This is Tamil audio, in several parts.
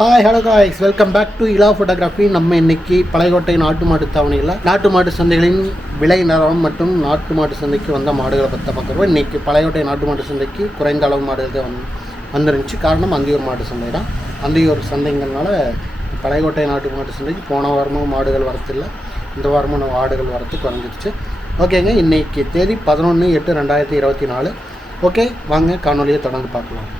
Hi hello guys welcome back to Ila photography நம்ம இன்னைக்கு பழையகோட்டை நாட்டு மாட்டு தாவணியில் நாட்டு மாட்டு சந்தைகளின் விலை நிலவரம் மற்றும் நாட்டு மாட்டு சந்தைக்கு வந்த மாடுகளை பற்றி பார்க்குறோம் இன்றைக்கி பழையகோட்டை நாட்டு மாட்டு சந்தைக்கு குறைந்த அளவு மாடுகள் தான் வந்துருந்துச்சு. காரணம் அந்தியூர் மாட்டு சந்தை தான். அந்தியூர் சந்தைங்கிறதுனால பழையகோட்டை நாட்டு மாட்டு சந்தைக்கு போன வாரமும் மாடுகள் வரத்தில்லை. இந்த வாரமும் நம்ம ஆடுகள் வரத்து குறைஞ்சிருச்சு. ஓகேங்க இன்றைக்கி தேதி பதினொன்று எட்டு ரெண்டாயிரத்தி இருபத்தி நாலு. ஓகே வாங்க காணொலியை தொடர்ந்து பார்க்கலாம்.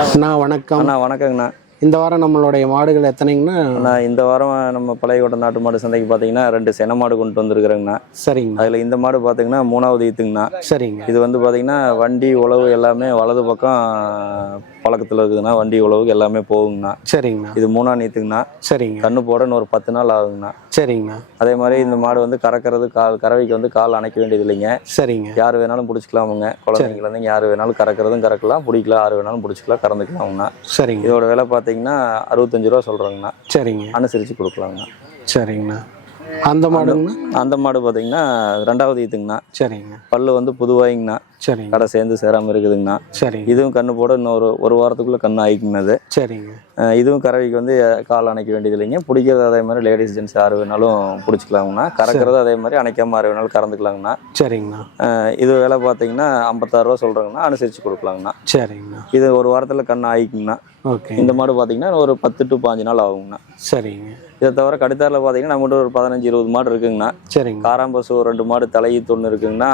அண்ணா வணக்கம். அண்ணா வணக்கங்கண்ணா. இந்த வாரம் நம்மளுடைய மாடுகள் எத்தனைங்கண்ணா? அண்ணா இந்த வாரம் நம்ம பழையகோட்டை நாட்டு மாடு சந்தைக்கு பார்த்தீங்கன்னா ரெண்டு சென மாடு கொண்டு வந்திருக்கிறேங்கண்ணா. சரிங்கண்ணா அதில் இந்த மாடு பார்த்தீங்கன்னா மூணாவது ஈத்துங்கண்ணா. சரிங்க. இது வந்து பார்த்தீங்கன்னா வண்டி உழவு எல்லாமே வலது பக்கம் பழக்கத்தில் இருக்குதுண்ணா வண்டி உழவுக்கு எல்லாமே போகுங்கண்ணா. சரிங்கண்ணா. இது மூணா நீத்துங்கண்ணா. சரிங்க. கண்ணு போட இன்னும் ஒரு பத்து நாள் ஆகுங்கண்ணா. சரிங்கண்ணா. அதே மாதிரி இந்த மாடு வந்து கறக்கிறது கால் கறவைக்கு வந்து கால் அணைக்க வேண்டியது இல்லைங்க. சரிங்க. யார் வேணாலும் பிடிச்சிக்கலாமுங்க. குழந்தைங்கலேருந்து யார் வேணாலும் கறக்கிறதும் கறக்கலாம் பிடிக்கலாம் யார் வேணாலும் பிடிச்சிக்கலாம் கறந்துக்கலாமுங்கண்ணா. சரிங்க. இதோட விலை பார்த்தீங்கன்னா அறுபத்தஞ்சு ரூபா சொல்கிறோங்கண்ணா சரிங்க. அனுசரித்து கொடுக்கலாங்கண்ணா. சரிங்கண்ணா. அந்த மாடுங்கண்ணா? அந்த மாடு பார்த்தீங்கன்னா ரெண்டாவது ஈத்துங்கண்ணா. சரிங்க. பல்லு வந்து புதுவாயிங்கண்ணா. சரிங்க. கடை சேர்ந்து சேராமல் இருக்குதுங்கண்ணா. சரிங்க. இதுவும் கண்ணு போட இன்னொரு ஒரு வாரத்துக்குள்ளே கண்ணு ஆயிக்குங்கண்ணது சரிங்க. இதுவும் கறவைக்கு வந்து கால் அணைக்க வேண்டியது இல்லைங்க பிடிக்கிறது அதே மாதிரி லேடிஸ் ஜென்ஸ் யார் வேணாலும் பிடிச்சிக்கலாங்கண்ணா. கறக்கிறது அதே மாதிரி அணைக்காம யார் வேணாலும் கறந்துக்கலாங்கண்ணா. சரிங்கண்ணா. இது விலை பார்த்தீங்கன்னா ஐம்பத்தாறு ரூபா சொல்கிறாங்கண்ணா அனுசரித்து கொடுக்கலாங்கண்ணா. சரிங்கண்ணா. இது ஒரு வாரத்தில் கண்ணு ஆயிக்குங்கண்ணா. ஓகே. இந்த மாடு பார்த்தீங்கன்னா ஒரு பத்து டு பாஞ்சு நாள் ஆகுங்கண்ணா. சரிங்க. இதை தவிர கடித்தாரில் பார்த்தீங்கன்னா நம்மகிட்ட ஒரு பதினஞ்சு இருபது மாடு இருக்குங்கண்ணா. சரிங்க. காராம்பசு ஒரு ரெண்டு மாடு தலையீத்து ஒன்று இருக்குங்கண்ணா.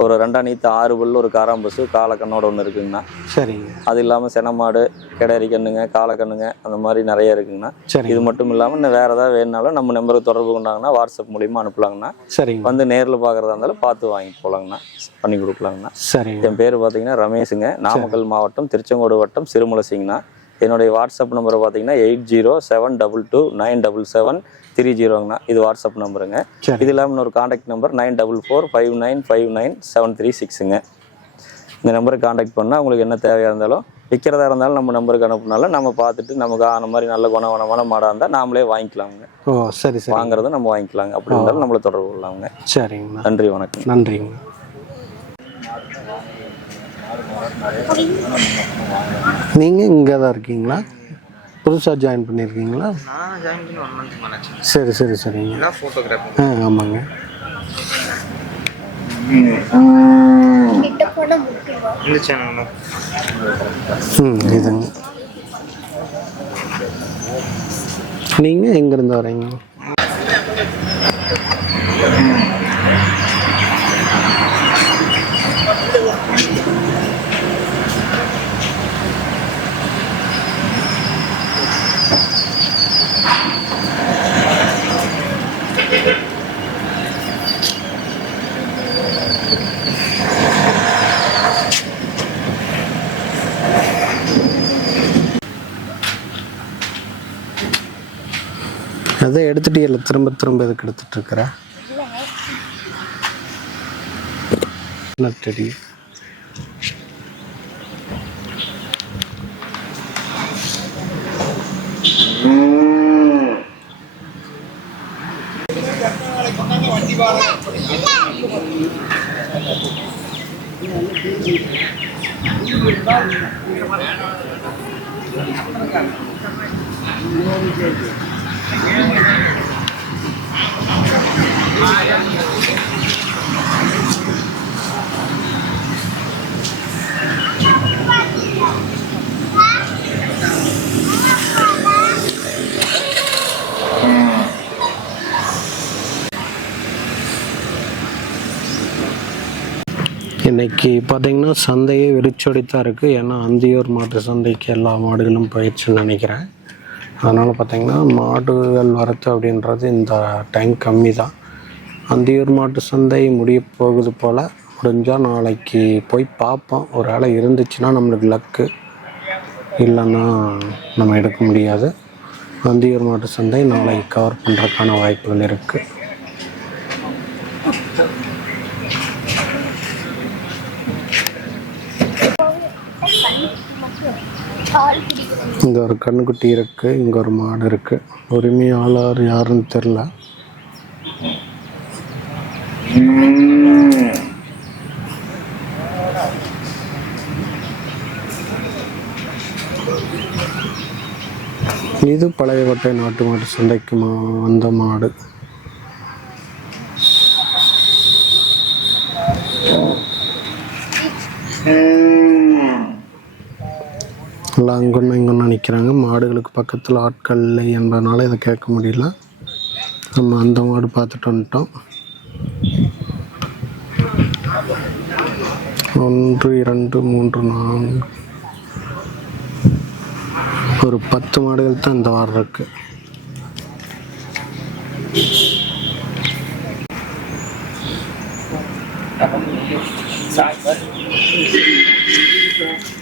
ஒரு ரெண்டாம் நீத்து ஆறு பல்லு ஒரு காராம்பசு காலக்கண்ணோட ஒன்று இருக்குங்கண்ணா. சரிங்க. அது இல்லாமல் சென மாடு கிடரி கண்ணுங்க காலக்கண்ணுங்க அந்த மாதிரி நிறைய இருக்குங்கண்ணா. சரிங்க. இது மட்டும் இல்லாமல் இன்னும் வேறு ஏதாவது வேணுனாலும் நம்ம நம்பருக்கு தொடர்பு கொண்டாங்கன்னா வாட்ஸ்அப் மூலிமா அனுப்பலாங்கண்ணா. சரிங்க. வந்து நேரில் பார்க்குறதா இருந்தாலும் பார்த்து வாங்கிட்டு போகலாங்கண்ணா பண்ணி கொடுக்கலாங்கண்ணா. சரிங்க. என் பேர் பார்த்தீங்கன்னா ரமேஷுங்க. நாமக்கல் மாவட்டம் திருச்செங்கோடு வட்டம் சிறுமலசிங்கண்ணா. என்னுடைய வாட்ஸ்அப் நம்பரை பார்த்தீங்கன்னா eight zero seven double two nine double seven three ஜீரோங்கண்ணா இது வாட்ஸ்அப் நம்பருங்க இது இல்லாமல் இன்னொரு contact number nine double four five nine five nine seven three சிக்ஸுங்க இந்த நம்பருக்கு காண்டாக்ட் பண்ணால் உங்களுக்கு என்ன தேவையாக இருந்தாலும் விற்கிறதா இருந்தாலும் நம்ம நம்பருக்கு அனுப்புனாலும் நம்ம பார்த்துட்டு நமக்கு ஆன மாதிரி நல்ல குணவனமான மாடாக இருந்தால் நாமளே வாங்கிக்கலாமுங்க. ஓ சரி சரி. வாங்குறதும் நம்ம வாங்கிக்கலாங்க. அப்படி இருந்தாலும் நம்மளை தொடர்பு கொள்ளலாமுங்க. சரிங்கண்ணா. நன்றி வணக்கம். நன்றிங்க. நீங்கள் இங்கே தான் இருக்கீங்களா புதுசாக ஜாயின் பண்ணியிருக்கீங்களா சரி சரி சரிங்க. ஆ ஆமாங்க. இந்த சேனல் ம் இதுங்க. நீங்கள் எங்கேருந்து வரீங்க? அதை இல்லை திரும்ப திரும்ப எதுக்கு எடுத்துட்டு இருக்கிற? நட்டடி இன்னைக்கு பார்த்தீங்கன்னா சந்தையே வெறிச்சொடித்தான் இருக்குது ஏன்னா அந்தியூர் மாட்டு சந்தைக்கு எல்லா மாடுகளும் போயிடுச்சுன்னு நினைக்கிறேன். அதனால் பார்த்தீங்கன்னா மாடுகள் வரத்து அப்படின்றது இந்த டைம் கம்மி தான் அந்தியூர் மாட்டு சந்தை முடிய போகுது போல் முடிஞ்சால் நாளைக்கு போய் பார்ப்போம். ஒரு வேலை இருந்துச்சுன்னா நம்மளுக்கு லக்கு இல்லைன்னா நம்ம எடுக்க முடியாது. அந்தியூர் மாட்டு சந்தை நாளை கவர் பண்ணுறதுக்கான வாய்ப்புகள் இருக்குது இங்கே ஒரு கண்ணுக்குட்டி இருக்குது இங்கே ஒரு மாடு இருக்குது உரிமையாளர் யாருன்னு தெரில இது பழைய கோட்டை நாட்டு மாட்டு சண்டைக்கு வந்த மாடு? எல்லாம் அங்கொன்று இங்கொன்று நிற்கிறாங்க மாடுகளுக்கு பக்கத்தில் ஆட்கள் இல்லை என்பதனால இதை கேட்க முடியல. நம்ம அந்த மாடு பார்த்துட்டு வந்துட்டோம். ஒன்று இரண்டு மூன்று நான்கு. ஒரு பத்து மாடுகள் தான் இந்த வாரம் இருக்கு. யூடியூப்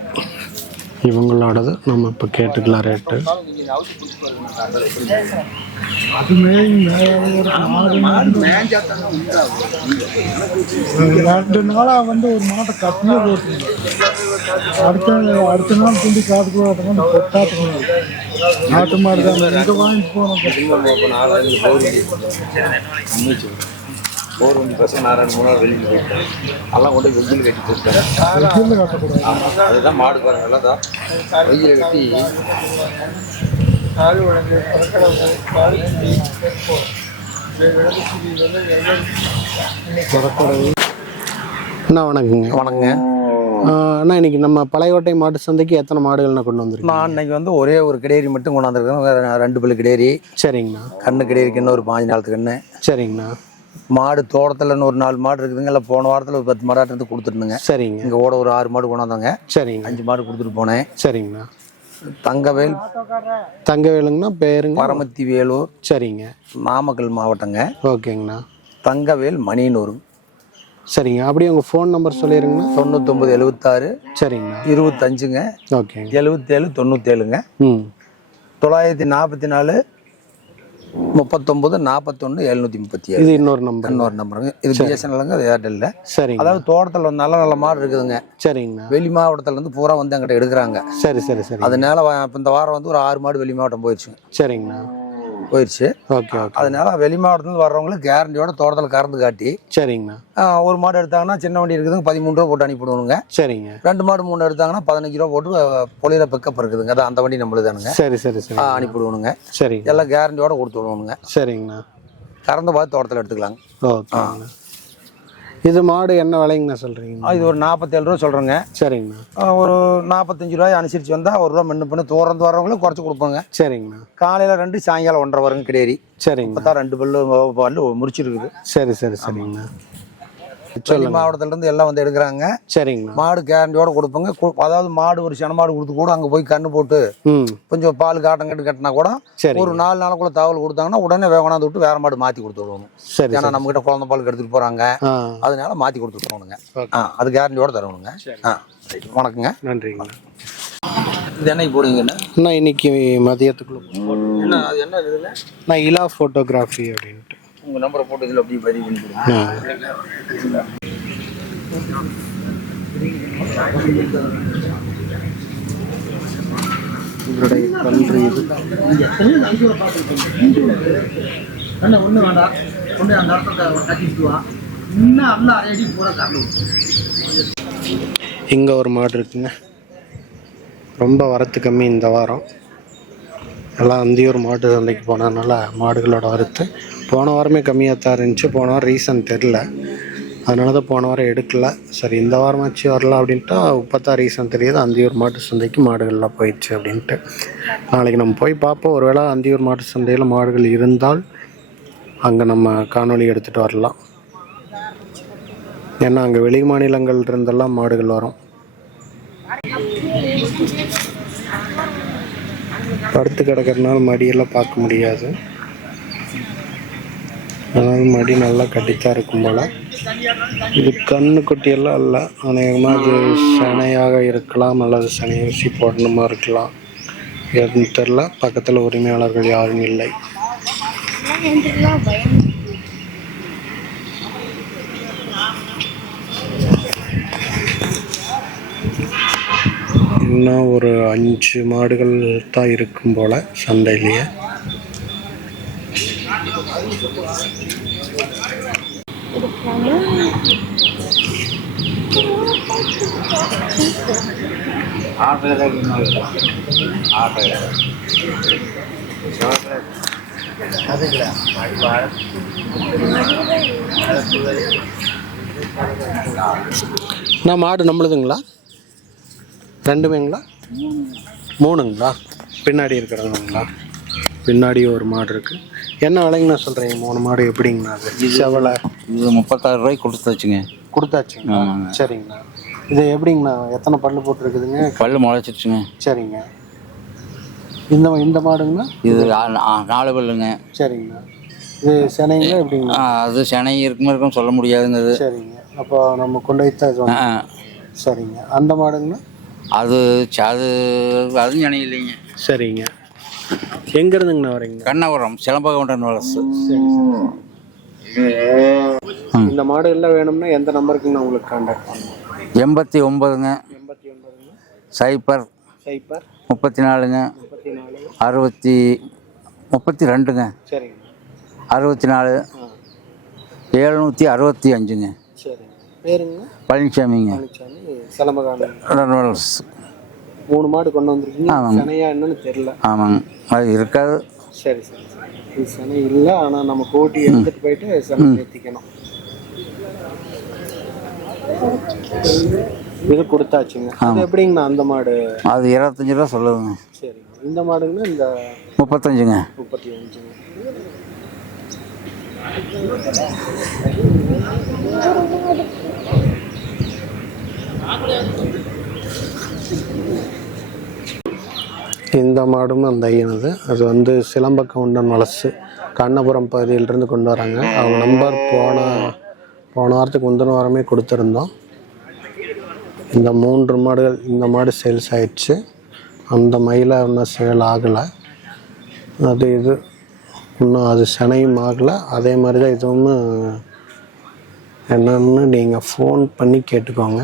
இவங்களோடது நம்ம இப்போ கேட்டுக்கலாம் ரேட்டு ரெண்டு நாளா வந்து ஒரு மாட்டை கப்பியே போட்டு அடுத்த அடுத்த நாள் துண்டி காட்டுக்கு வந்து கொட்டாட்டு நாட்டு மாடு தான். இங்கே வாங்கிட்டு போனோம் போர் வண்டி பசங்க நான் ரெண்டு மூணு நாள் வெளியில் போயிட்டேன் எல்லாம் கொண்டு வெயில் கட்டி கட்டக்கூடாது. ஆமாம் அதுதான் மாடு பாருங்க நல்லா தான் வெயில் கட்டி அண்ணா வணக்கங்க. வணக்கங்க. அண்ணா இன்னைக்கு நம்ம பழையகோட்டை மாட்டு சந்தைக்கு எத்தனை மாடுகள்ண்ணா கொண்டு வந்திருக்கோம் நான் அன்னைக்கு வந்து ஒரே ஒரு கிடேரி மட்டும் கொண்டாந்துருக்கேன் வேற ரெண்டு பல்லு கிடேரி. சரிங்கண்ணா. கண்ணு கிடேரிக்கு இன்னும் ஒரு பாஞ்சு நாளுக்கு கண்ணு. சரிங்கண்ணா. மாடு தோட்டத்தில் ஒரு நாலு மாடு இருக்குதுங்க. இல்லை போன வாரத்தில் ஒரு பத்து மாடாட்டு இருந்து கொடுத்துருந்துங்க சரிங்க. இங்கே ஓட ஒரு ஆறு மாடு கொண்டாந்தாங்க. சரிங்க. அஞ்சு மாடு கொடுத்துட்டு போனேன். சரிங்கண்ணா. தங்கவேல் தங்கவேலுங்கண்ணா பேருங்க? பரமத்தி வேலூர் சரிங்க. நாமக்கல் மாவட்டங்க. ஓகேங்கண்ணா. தங்கவேல் மணியனூர். சரிங்க. அப்படியே உங்கள் ஃபோன் நம்பர் சொல்லிடுங்கண்ணா தொண்ணூத்தொம்பது எழுபத்தாறு சரிங்கண்ணா. இருபத்தஞ்சுங்க. ஓகேங்க. எழுபத்தேழு தொண்ணூத்தேழுங்க. ம். தொள்ளாயிரத்தி நாற்பத்தி நாலு முப்பத்தொம்பது நாற்பத்தொன்று எழுநூற்றி முப்பத்தி ஏழு. இது இன்னொரு நம்பர் இன்னொரு நம்பருங்க இது பிஎஸ்என்எல்ங்க அது ஏர்டெல்ல சரிங்க. அதாவது தோட்டத்தில் நல்ல நல்ல மாடு இருக்குதுங்க. சரிங்கண்ணா. வெளி மாவட்டத்துல இருந்து பூரா வந்து எங்கிட்ட எடுக்கிறாங்க. சரி சரி சரி. அதனால இப்ப இந்த வாரம் வந்து ஒரு ஆறு மாடு வெளி மாவட்டம் போயிடுச்சுங்க. சரிங்கண்ணா. போயிடுச்சு ஓகே ஓகே. அதனால வெளி மாவட்டத்துல வர்றவங்களுக்கு கேரண்டியோட தோட்டத்தில் கறந்து காட்டி சரிங்கண்ணா ஒரு மாடு எடுத்தாங்கன்னா சின்ன வண்டி இருக்குதுங்க பதிமூணு ரூபா போட்டு அனுப்பிவிடுவோங்க சரிங்க. ரெண்டு மாடு மூணு எடுத்தாங்கன்னா பதினஞ்சு ரூபா போட்டு பொலியில பிக்கப் இருக்குதுங்க. அது அந்த வண்டி நம்மளுதானுங்க. சரி சரி சரி. ஆ, அனுப்பிவிடுவோனுங்க. சரிங்க. எல்லாம் கேரண்டியோட கொடுத்து விடுவோனுங்க சரிங்கண்ணா கறந்து பார்த்து தோட்டத்தில் எடுத்துக்கலாங்க. ஓகேங்கண்ணா இது மாடு என்ன விலைங்கண்ணா சொல்கிறீங்க இது ஒரு நாற்பத்தேழு ரூபா சொல்கிறேங்க சரிங்கண்ணா. ஒரு நாற்பத்தஞ்சு ரூபாய் அனுசரிச்சு வந்தால் ஒரு ரூபா முன்ன பண்ணி. தூரந்து வரவங்களும் குறைச்சி கொடுப்போங்க. சரிங்கண்ணா. காலையில் ரெண்டு சாயங்காலம் ஒன்றரை வருங்க கிடையாது சரிங்கண்ணா. இப்போ தான் ரெண்டு பல்லு பல்லு முடிச்சிருக்குது சரி சரி சரிங்கண்ணா. வெளி மாவட்டத்துல இருந்து எல்லாம் வந்து எடுக்கிறாங்க. சரிங்கண்ணா. மாடு கேரண்டியோட கொடுப்போங்க. கு- அதாவது மாடு ஒரு சென மாடு கொடுத்து கூட அங்கே போய் கண்ணு போட்டு ம். கொஞ்சம் பால் காட்டம் கட்டு கட்டினா கூட சரி ஒரு நாலு நாளுக்குள்ள தகவல் கொடுத்தாங்கன்னா உடனே வேகனாந்து விட்டு வேற மாடு மாற்றி கொடுத்து விடுவோம் சரி ஏன்னா நம்ம கிட்ட குழந்தை பால் எடுத்துட்டு போறாங்க. அதனால மாற்றி Okay. ஆ அது கேரண்டியோட ரைட். வணக்கங்க. நன்றிங்கண்ணா இது என்னைக்கு போடுவீங்கண்ணா அண்ணா இன்னைக்கு மதியத்துக்குள்ள என்ன அது என்ன இதுல நான் இலா ஃபோட்டோகிராஃபி அப்படின்ட்டு உங்க நம்பரை போட்டு இதில் அப்படியே பதிவு பண்ணி உங்களுடைய இது. வேண்டாம். ஒன்று அந்த இடத்துல இன்னும் இங்கே ஒரு மாடு இருக்குங்க. ரொம்ப வரத்து கம்மி இந்த வாரம். எல்லாம் அந்தியூர் மாட்டு சந்தைக்கு போனதுனால மாடுகளோட வரத்து போன வாரமே கம்மியாக தான் இருந்துச்சு. போன வாரம் ரீசன் தெரில அதனால தான் போன வாரம் எடுக்கல. சரி இந்த வாரமாச்சு வரலாம் அப்படின்ட்டு இப்போ தான் ரீசன் தெரியாது. அந்தியூர் மாட்டு சந்தைக்கு மாடுகள்லாம் போயிடுச்சு அப்படின்ட்டு. நாளைக்கு நம்ம போய் பார்ப்போம். ஒருவேளை அந்தியூர் மாட்டு சந்தையில் மாடுகள் இருந்தால் அங்கே நம்ம காணொளி எடுத்துகிட்டு வரலாம். ஏன்னா அங்கே வெளி மாநிலங்கள் இருந்தெல்லாம் மாடுகள் வரும். படுத்து கிடக்கிறதுனால மடியெல்லாம் பார்க்க முடியாது. அதனால் மடி நல்லா கட்டித்தான் இருக்கும் போல். இது கண்ணு குட்டியெல்லாம் இல்லை அநேகமாக அது சனையாக இருக்கலாம் அல்லது சனை ஊசி போடணுமா இருக்கலாம். எதுன்னு தெரில பக்கத்தில் உரிமையாளர்கள் யாரும் இல்லை. இன்னும் ஒரு அஞ்சு மாடுகள் தான் இருக்கும் போல் சந்தையிலேயே. நான் மாடு நம்மளுதுங்களா? ரெண்டுமேங்களா? மூணுங்களா? பின்னாடி இருக்கிறவங்களா? பின்னாடி ஒரு மாடு இருக்குது என்ன விலைங்கண்ணா சொல்கிறீங்க மூணு மாடு எப்படிங்கண்ணா அது? செவலை? இது முப்பத்தாறு ரூபாய்க்கு கொடுத்தாச்சுங்க. கொடுத்தாச்சுங்க ஆமாங்க. சரிங்கண்ணா. இது எப்படிங்கண்ணா? எத்தனை பல்லு போட்டிருக்குதுங்க? பல்லு முளைச்சிருச்சுங்க. சரிங்க. இந்த இந்த மாடுங்கண்ணா? இது ஆ- ஆ, நாலு பல்லுங்க. சரிங்கண்ணா. இது சென்னைங்களா எப்படிங்கண்ணா? ஆ, அது சென்னை இருக்குமா இருக்கும் சொல்ல முடியாதுங்க அது சரிங்க. அப்போ நம்ம கொண்டு போய் தான் இது ஆ. சரிங்க. அந்த மாடுங்கண்ணா? அது ச- அது அதுவும் சென்னை இல்லைங்க சரிங்க. எங்கேருந்துங்கண்ணா வரீங்க? கண்ணபுரம் சிலம்பகவுண்டன் வளசு இந்த மாடு எல்லாம் வேணும்னா எந்த நம்பருக்குங்கண்ணா உங்களுக்கு கான்டாக்ட் பண்ணணும் எண்பத்தி ஒம்பதுங்க எண்பத்தி ஒன்பதுங்க. சைபர் சைப்பர். முப்பத்தி நாலுங்க. முப்பத்தி நாலு. அறுபத்தி முப்பத்தி ரெண்டுங்க. சரிங்க. அறுபத்தி நாலு. எழுநூற்றி அறுபத்தி அஞ்சுங்க. சரிங்க. பேருங்க? பழனிசாமிங்க பழனிசாமி சிலம்பகாமன் ரெனோல்ஸ். மூணு மாடு கொண்டு வந்திருக்கீங்க. சனையா என்னன்னு தெரியல. ஆமாங்க அது இருக்காது. சரி சரி சரி. இது சனை இல்லை ஆனால் நம்ம கோட்டி எடுத்துட்டு போயிட்டு சனை ஏற்றிக்கணும் இது கொடுத்தாச்சுங்க. அது எப்படிங்கண்ணா அந்த மாடு? அது இருபத்தஞ்சி ரூபா சொல்லுதுங்க. சரிங்க இந்த மாடுங்கன்னா இந்த முப்பத்தஞ்சுங்க. முப்பத்தி அஞ்சுங்க இந்த மாடும் அந்த ஐயனது. அது வந்து சிலம்பக்கவுண்டன் வளசு கண்ணபுரம் பகுதியிலிருந்து கொண்டு வராங்க. அவங்க நம்பர் போன போன வாரத்துக்கு முந்தின வாரமே கொடுத்துருந்தோம். இந்த மூன்று மாடுகள் இந்த மாடு சேல்ஸ் ஆயிடுச்சு. அந்த மயில இன்னும் சேல் ஆகலை. அது இது இன்னும் அது சனையும் ஆகலை. அதே மாதிரி தான் இதுவும் என்னன்னு நீங்கள் ஃபோன் பண்ணி கேட்டுக்கோங்க.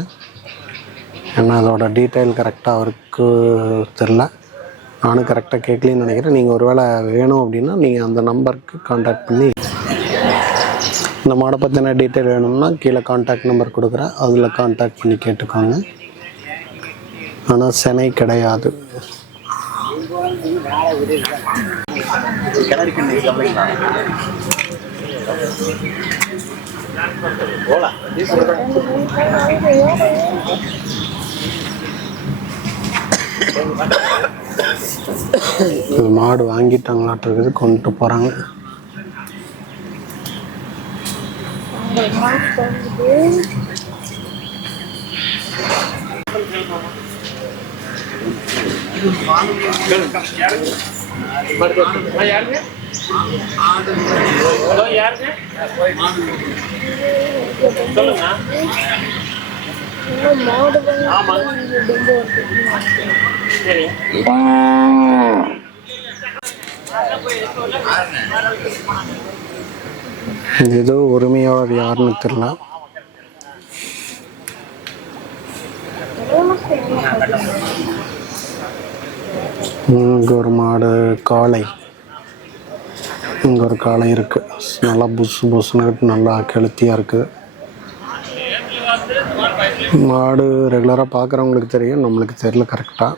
ஏன்னா அதோட டீட்டெயில் கரெக்டாக அவருக்கு தெரில நானும் கரெக்டாக கேட்கலன்னு நினைக்கிறேன். நீங்கள் ஒருவேளை வேணும் அப்படின்னா நீங்கள் அந்த நம்பருக்கு காண்டாக்ட் பண்ணி இந்த மாடை பற்றின டீட்டெயில் வேணும்னா கீழே காண்டாக்ட் நம்பர் கொடுக்குறேன். அதில் காண்டாக்ட் பண்ணி கேட்டுக்கோங்க. ஆனால் செனை கிடையாது. இது மாடு வாங்கிட்டாங்களாட்டு இருக்குது கொண்டுட்டு போகிறாங்க இது ஏதோ உரிமையாளர் யாருன்னு தெரில இங்கே ஒரு மாடு காளை. இங்கே ஒரு காளை இருக்கு. நல்லா புசு புசுன்னு நல்லா கெளுத்தியாக இருக்குது மாடு ரெகுலராக பார்க்குறவங்களுக்கு தெரியும் நம்மளுக்கு தெரியல கரெக்டாக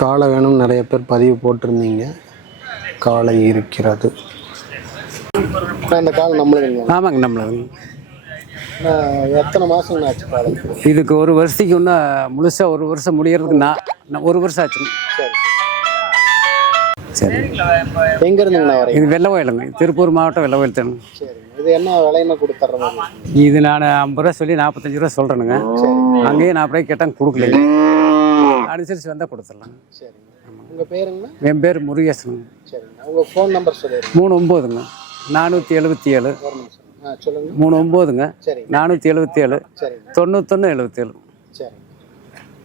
காளை வேணும் நிறைய பேர் பதிவு போட்டிருந்தீங்க. காளை இருக்கிறது. இந்த காலை நம்மளுங்க ஆமாங்க நம்மளுக்கு. எத்தனை மாதம் ஆச்சு காலை இதுக்கு ஒரு வருஷத்துக்கு இன்னும் முழுசாக ஒரு வருஷம் முடியறதுக்கு நான் நான் ஒரு வருஷம் ஆச்சுங்க. சரி. சரி எங்க இருந்துங்கண்ணா வரீங்க? இது வெள்ளை வயலுங்க திருப்பூர் மாவட்டம் வெள்ளை வயல் தானுங்க சரி இது என்ன விலைன்னு கொடுத்துட்ற மாதிரி? இது நான் ஐம்பது ரூபா சொல்லி நாற்பத்தஞ்சு ரூபா சொல்கிறேனுங்க அங்கேயே நாற்பது ரூபாய்க்கு கேட்டாங்க கொடுக்கலைங்க. அனுசரித்து வந்தால் கொடுத்துடலாங்க சரிங்க. உங்க பேருங்கண்ணா என் பேர் முருகேசனுங்க சரிங்கண்ணா உங்க ஃபோன் நம்பர் சொல்லிடுங்க. மூணு ஒம்போதுங்க. நானூற்றி எழுபத்தி ஏழு சொல்லுங்க. மூணு ஒம்போதுங்க. சரிங்க. நானூற்றி எழுபத்தி ஏழு சரிங்க. தொண்ணூத்தொன்று எழுபத்தேழு சரி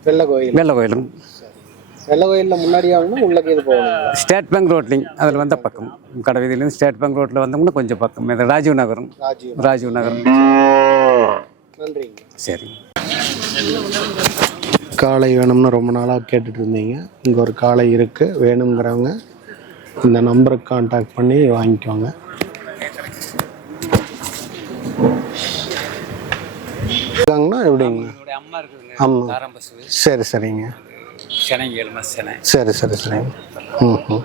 வெள்ளை கோயில் வெள்ளை கோயிலுங்க வெள்ளை கோயிலில் முன்னாடி ஆகணும் உள்ளக்கு இது போகணும். ஸ்டேட் பேங்க் ரோட்லிங் அதில் வந்த பக்கம். கடை வீதியிலேருந்து ஸ்டேட் பேங்க் ரோட்டில் வந்தோம்னா கொஞ்சம் பக்கம். இது ராஜீவ் நகரம். ராஜீவ் ராஜீவ் நகரம். நன்றிங்க. சரி. காளை வேணும்னு ரொம்ப நாளாக கேட்டுட்டு இருந்தீங்க. இங்கே ஒரு காளை இருக்குது வேணுங்கிறவங்க இந்த நம்பருக்கு காண்டாக்ட் பண்ணி வாங்கிக்கோங்க. இதாங்கண்ணா எப்படிங்க? ஆமாம் சரி சரிங்க. செனை ஏழு மாதம் சரி சரி சரிங்க ம் ம்.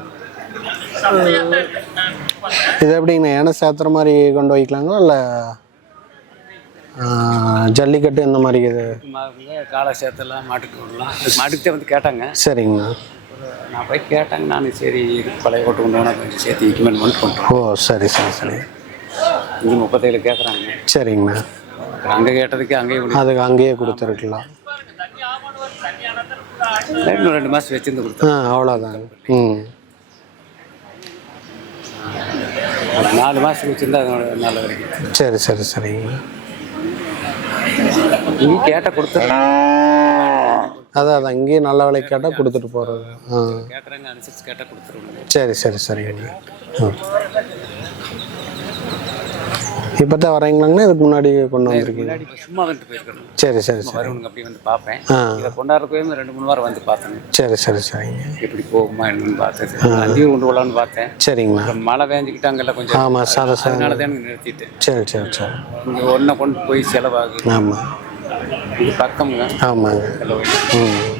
இது எப்படிங்கண்ணா ஏன்னா சேத்துற மாதிரி கொண்டு வைக்கலாங்களா இல்லை ஜல்லிக்கட்டு இந்த மாதிரி இது? காலை சேர்த்தெல்லாம் மாட்டுக்கு விடலாம் மாட்டுக்கிட்டே வந்து கேட்டாங்க. சரிங்கண்ணா நான் போய் கேட்டாங்க நான் சரி பழைய கொண்டு கொண்டு போனால் கொஞ்சம் சேர்த்து விற்குமெண்ட் மட்டும் பண்ணுறோம் ஓ சரி சரி சரி. இது முப்பத்தேழு கேட்குறாங்க சரிங்கண்ணா அங்கே கேட்டதுக்கு அங்கேயே. அதுக்கு அங்கேயே கொடுத்துருக்கலாம். இன்னும் ரெண்டு மாதம் வச்சிருந்து ஆ கொடுத்தேன் அவ்வளோதாங்க ம். ஒரு நாலு மாதம் வச்சிருந்தா நல்ல வரைக்கும் சரி சரி சரிங்க. இங்கே கேட்டால் கொடுத்தேன் அதான் அதான். இங்கேயே நல்ல விலை கேட்டால் கொடுத்துட்டு போகிறது ஆ. கேட்குறாங்க அனுசரிச்சு கேட்டால் கொடுத்துருவோம் சரி சரி சரிங்க ஆ. இப்போ தான் வரீங்களாங்கண்ணா இதுக்கு முன்னாடி கொண்டு வந்திருக்கீங்க. சும்மா வந்துட்டு போயிருக்கணும் சரி சரி சரி. வருவனுங்க அப்படி வந்து பார்ப்பேன். இதை கொண்டாடுறப்பவே ரெண்டு மூணு வாரம் வந்து பார்த்தேன். சரி சரி சரிங்க. எப்படி போகுமா என்னன்னு பார்த்தேன். அங்கேயும் கொண்டு போகலான்னு பார்த்தேன். சரிங்கண்ணா. மழை வேஞ்சிக்கிட்டு அங்கெல்லாம் கொஞ்சம் ஆமாம் சத சத அதனால தான் எனக்கு நிறுத்திட்டேன். சரி சரி சரி. இங்கே ஒன்றை கொண்டு போய் செலவாகுது. ஆமாம் இது பக்கம்ங்க. ஆமாங்க. செலவு. ம்.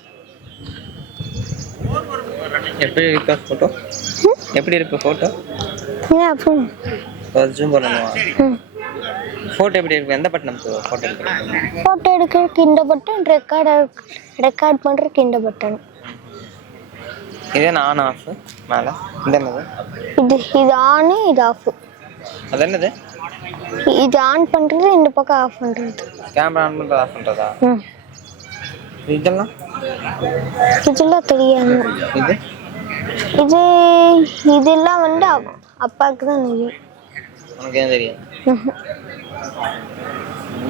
எப்படி இருக்க ஃபோட்டோ எப்படி இருக்கு ஃபோட்டோ ஜூம் பண்ணணுமா? ஃபோட்டோ எப்படி இருக்கு? எந்த பட்டன் ஃபோட்டோ எடுக்கிறது ஃபோட்டோ எடுக்கிறதுக்கு இந்த பட்டன் ரெக்கார்ட் ரெக்கார்ட் பண்ணுறதுக்கு இந்த பட்டன் இதே ஆன் ஆஃப் மேலே? இந்த என்னது? இது இது ஆனு இது ஆஃப் அது என்னது? இது ஆன் பண்ணுறது இந்த பக்கம் ஆஃப் பண்ணுறது கேமரா ஆன் பண்ணுறது ஆஃப் பண்ணுறதா இதெல்லாம்? இதெல்லாம் தெரியாது. இது? இது இதெல்லாம் வந்து அப்- அப்பாவுக்கு தான் தெரியும். உனக்கு ஏன் தெரியும்? ம்ஹும்.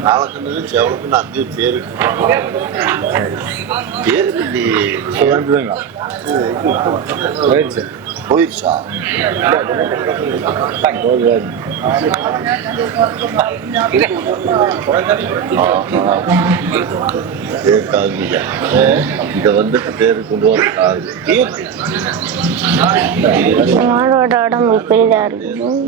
நாளைக்கு செவலுக்கு அந்த பேரு பேருக்கு போயிடுச்சா இதை வந்துட்டு பேரு கொண்டு வர மாடோட உடம்பு இப்படிதான் இருக்கும்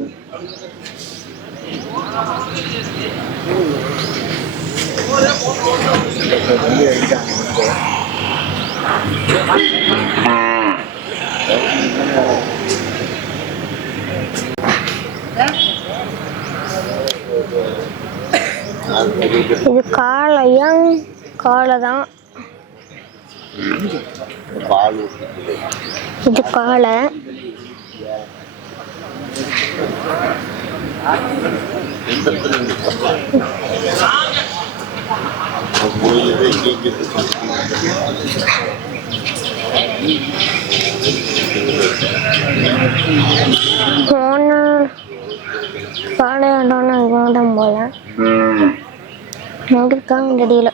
இது காளையும் காளை தான். பால் இது காளை போன காளையாண்டோன்னு இவங்க தான் போல எங்க இருக்காங்க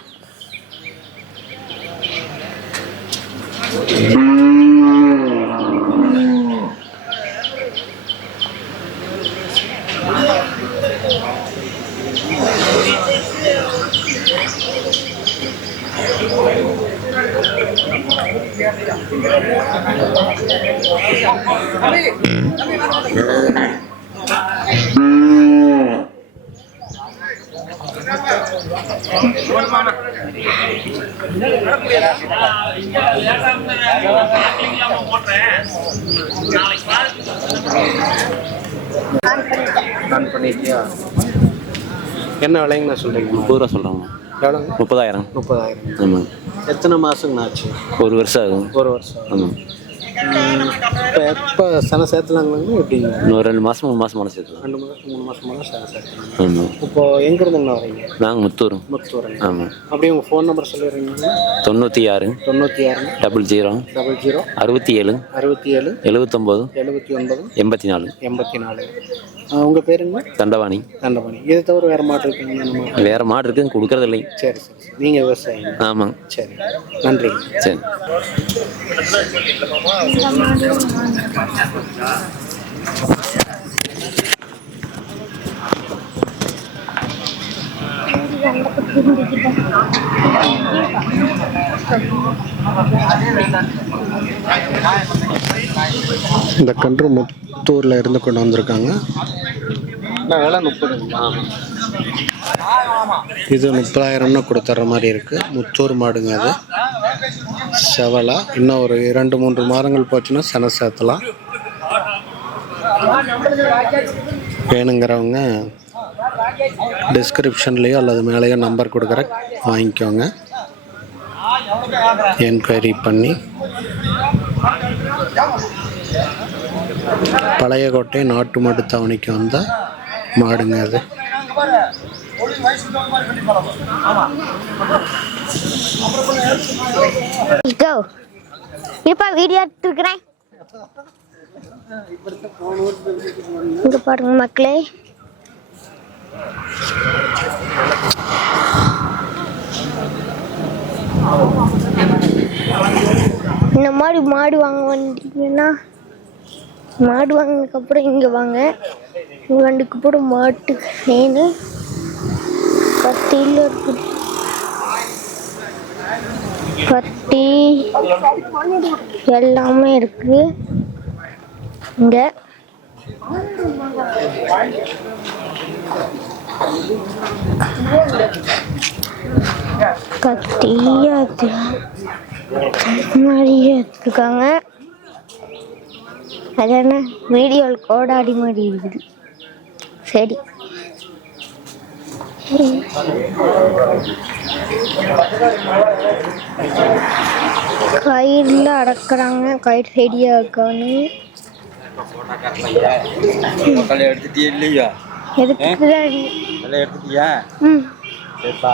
நான் பண்ணிட்டியா? என்ன விலைங்கண்ணா சொல்கிறீங்க முப்பது ரூபா சொல்கிறாங்க எவ்வளோங்க முப்பதாயிரம். முப்பதாயிரம். ஆமாம். எத்தனை மாதங்கண்ணா ஆச்சு? ஒரு வருஷம் ஆகும் ஒரு வருஷம். ஆமாம். இப்போ எப்போ சன சேர்த்துலாங்களாங்க எப்படிங்க இன்னும் ரெண்டு மாதம் மூணு மாதம் மனசு சேர்த்துலாம் ரெண்டு மாதம் மூணு மாதமாக சன சேர்த்துலாங்க ஆமாம் இப்போ எங்கேருந்துங்கண்ணா வரீங்க? நாங்கள் முத்தூர் முத்தூருங்க. ஆமாம் அப்படியே உங்கள் ஃபோன் நம்பர் சொல்லிடுறீங்களா தொண்ணூற்றி ஆறு தொண்ணூற்றி ஆறுங்க டபுள் ஜீரோ டபுள் ஜீரோ அறுபத்தி ஏழு அறுபத்தி ஏழு எழுபத்தொம்போது எழுபத்தி ஒன்பது எண்பத்தி நாலு எண்பத்தி நாலு உங்கள் பேருங்க தண்டவாணி தண்டபாணி. இது தவிர வேறு மாட்டு இருக்குங்களா நம்ம? வேறு மாடு இருக்குன்னு கொடுக்கறது இல்லை சரி சரி. நீங்கள் விவசாயிங்க. ஆமாங்க சரி. நன்றி. சரி. இந்த கன்று முத்தூரில் இருந்து கொண்டு வந்திருக்காங்க. விலை முப்பதுங்களா இது முப்பதாயிரம்னு கொடுத்துட்ற மாதிரி இருக்குது முத்தூர் மாடுங்க அது. செவலா. இன்னும் ஒரு இரண்டு மூன்று மாதங்கள் போச்சுன்னா சென சேர்த்தலாம். வேணுங்கிறவங்க டிஸ்கிரிப்ஷன்லேயோ அல்லது மேலேயோ நம்பர் கொடுக்குற வாங்கிக்கோங்க. என்கொயரி பண்ணி. பழைய கோட்டை நாட்டு மாட்டு தவணைக்கு வந்தால் மாடுங்க அது. கோ இப்ப வீடியோ எடுத்துருக்கிறேன். இங்க பாருங்க மக்களே. இந்த மாதிரி மாடு வாங்க வந்துட்டீங்கன்னா மாடு வாங்கினதுக்கப்புறம் இங்கே வாங்க. இங்கே வந்ததுக்கப்புறம் மாட்டு வேணும் கத்தியில் இருக்குது. கட்டி எல்லாமே இருக்கு. இங்க. கத்தி அது மாதிரியே எடுத்துருக்காங்க. அது என்ன? வீடியோவில் கோடாடி மாதிரி இருக்குது. சரி. கயிறுல அடக்குறாங்க. கயிறு ரெடியா இருக்கான்னு எடுத்துட்டியா இல்லையா? எடுத்துட்டியா? ம். சரிப்பா.